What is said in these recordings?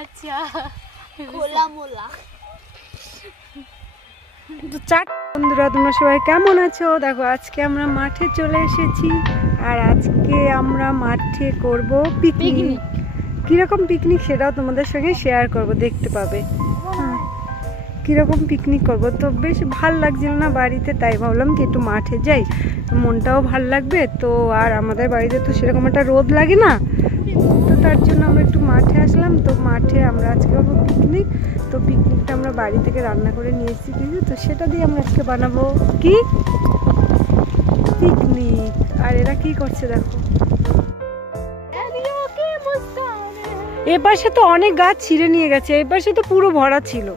আচ্ছা, খোলা মোলা। তো চাট বন্ধুরা, তোমরা সবাই কেমন আছো? দেখো আজকে আমরা মাঠে চলে এসেছি, আর আজকে আমরা মাঠে করব পিকনিক। কিরকম পিকনিক সেটাও তোমাদের সঙ্গে শেয়ার করব, দেখতে পাবে। কিরকম পিকনিক করব, তো বেশ ভাল লাগছিল না বাড়িতে, তাই ভাবলাম কি একটু মাঠে যাই, মনটাও ভাল লাগবে। তো আর আমাদের বাড়িতে তো সেরকম একটা রোদ লাগে না, তো তার জন্য আমরা একটু মাঠে আসলাম। তো মাঠে আমরা আজকে করবো পিকনিক। তো পিকনিকটা আমরা বাড়ি থেকে রান্না করে নিয়ে এসেছি কিছু, তো সেটা দিয়ে আমরা আজকে বানাবো কি পিকনিক। আর এরা কি করছে দেখো, এ পাশে তো অনেক গাছ ছিঁড়ে নিয়ে গেছে, এই পাশে তো পুরো ভরা ছিল।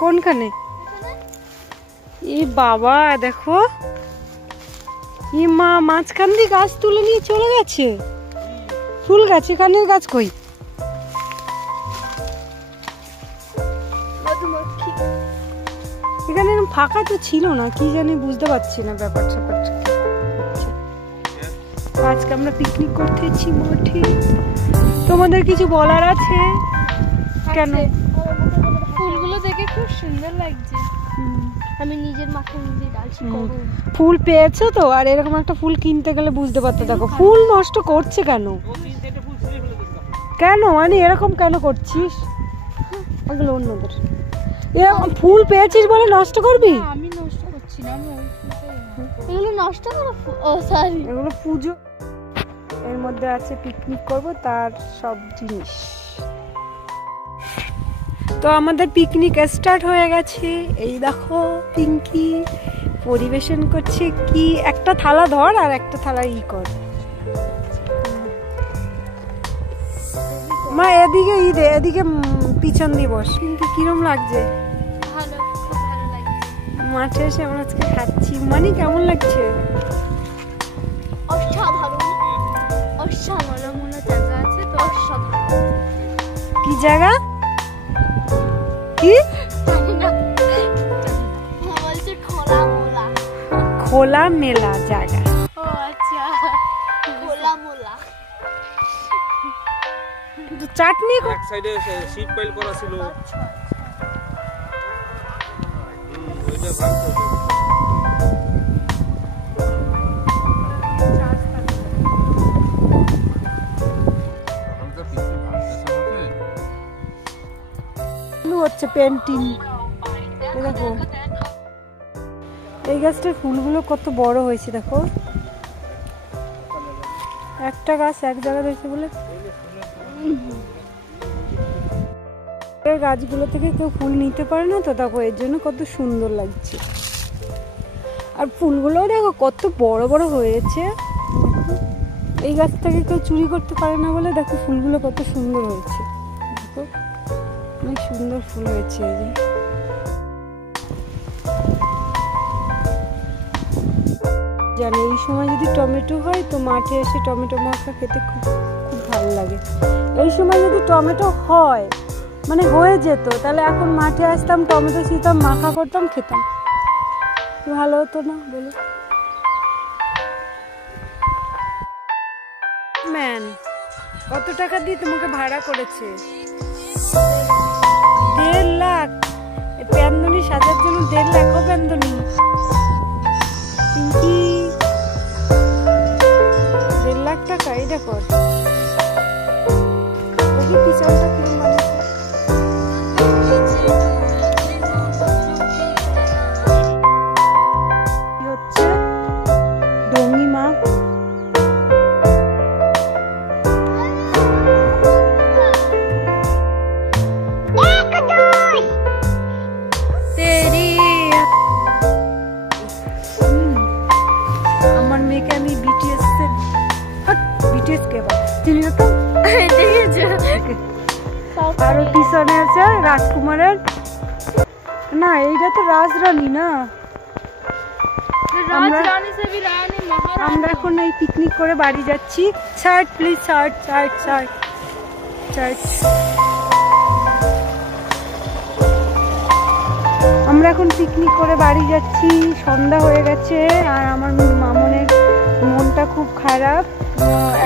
কোনখানে? এ বাবা দেখো, এ মা মাঝখান দিয়ে গাছ তুলে নিয়ে চলে গেছে। ফুল গাছ, এখানের গাছ কই? এখানে ফাঁকা তো ছিল না, কি জানি বুঝতে পারছি না ব্যাপার স্যাপার। আজকে আমরা পিকনিক করতেছি মাঠে। তোমাদের কিছু বলার আছে? কেন? ফুলগুলো দেখে খুব সুন্দর লাগছে। আমি নিজের মাকে নিজে ডালছি। ফুল পেয়েছো তো, আর এরকম একটা ফুল কিনতে গেলে বুঝতে পারতে। দেখো ফুল নষ্ট করছে কেন, কেন মানে এরকম কেন করছিস? ওগুলো অন্যদের, এরকম ফুল পেয়েছিস বলে নষ্ট করবি? আমি নষ্ট করছি না, এগুলো নষ্ট করো। ও সরি, এগুলো পুজো। এর মধ্যে আছে পিকনিক করব তার সব জিনিস। তো আমাদের পিকনিক স্টার্ট হয়ে গেছে। এই দেখো পিঙ্কি পরিবেশন করছে কি, একটা থালা ধর আর একটা থালা ই কর। মা এদিকে ই দে, এদিকে পিছন দিয়ে বস। পিঙ্কি কিরম লাগছে? ভালো, খুব ভালো লাগছে। মাঠে এসে আমরা আজকে খাচ্ছি, মানে কেমন লাগছে? অসাধারণ, অসাধারণ জায়গা আছে তো, অসাধারণ। কি জায়গা? কি বলছে? খোলা মোলা। খোলা মেলা জায়গা। ও আচ্ছা, খোলা মোলা। তো চাটনি এক সাইডে শীট পাইল করা ছিল, ওইটা ভাগ করে হচ্ছে পেন্টিং। দেখো এই গাছটার ফুলগুলো কত বড় হয়েছে, দেখো একটা গাছ এক জায়গায় রয়েছে বলে। গাছগুলো থেকে কেউ ফুল নিতে পারে না তো, দেখো এর জন্য কত সুন্দর লাগছে। আর ফুলগুলো দেখো কত বড় বড় হয়েছে। এই গাছ থেকে কেউ চুরি করতে পারে না বলে দেখো ফুলগুলো কত সুন্দর হয়েছে। দেখো অনেক সুন্দর ফুল হয়েছে। এই যে জানি এই সময় যদি টমেটো হয় তো মাঠে এসে টমেটো মাখা খেতে খুব খুব ভালো লাগে। এই সময় যদি টমেটো হয়, মানে হয়ে যেত, তাহলে এখন মাঠে আসতাম, টমেটো ছিতাম, মাখা করতাম, খেতাম, ভালো হতো না বলো? ম্যান কত টাকা দিয়ে তোমাকে ভাড়া করেছে? 1.5 লাখ। প্যান্দনি সাজার জন্য 1.5 লাখ। ও প্যান্দনি পিঙ্কি 1.5 লাখ টাকা। এই দেখো দেখি পিছনটা কিরম বানিয়েছে। কি হচ্ছে? ডঙ্গি মা আমার মেয়েকে আমি বিটিএস কে চিনি না তো। আর ওই পিছনে আছে রাজকুমারের, না এইটা তো রাজরানী না। আমরা এখন এই পিকনিক করে বাড়ি যাচ্ছি। ছাড় প্লিজ, ছাড় ছাড় ছাড় ছাড়। আমরা এখন পিকনিক করে বাড়ি যাচ্ছি, সন্ধ্যা হয়ে গেছে। আর আমার মামনের মনটা খুব খারাপ।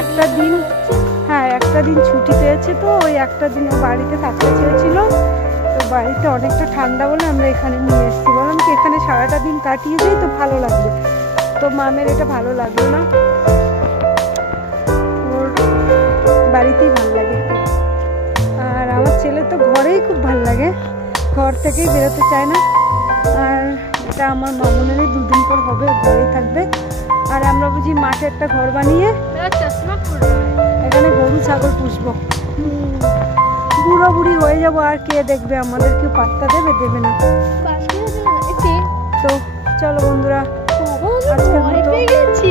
একটা দিন হ্যাঁ একটা দিন ছুটি পেয়েছে, তো ওই একটা দিন ও বাড়িতে থাকতে চেয়েছিল, তো বাড়িতে অনেকটা ঠান্ডা বলে আমরা এখানে নিয়ে এসেছি। বললাম কি এখানে সারাটা দিন কাটিয়ে যাই তো ভালো লাগবে, তো মামের এটা ভালো লাগলো না, ওর বাড়িতেই ভালো লাগে। আর আমার ছেলে তো ঘরেই খুব ভালো লাগে, ঘর থেকেই বেরোতে চায় না। আর এটা আমার মামুনেরই 2 দিন পর হবে, ঘরেই থাকবে। আর আমরা বুঝি মাঠে একটা ঘর বানিয়ে চশমা পরে এখানে গরু ছাগল পুষবো, বুড়ো বুড়ি হয়ে যাবো, আর কে দেখবে আমাদের, কেউ পাত্তা দেবে না। পাশে তো চলো বন্ধুরা, আজকে আজকের মতো গেছি।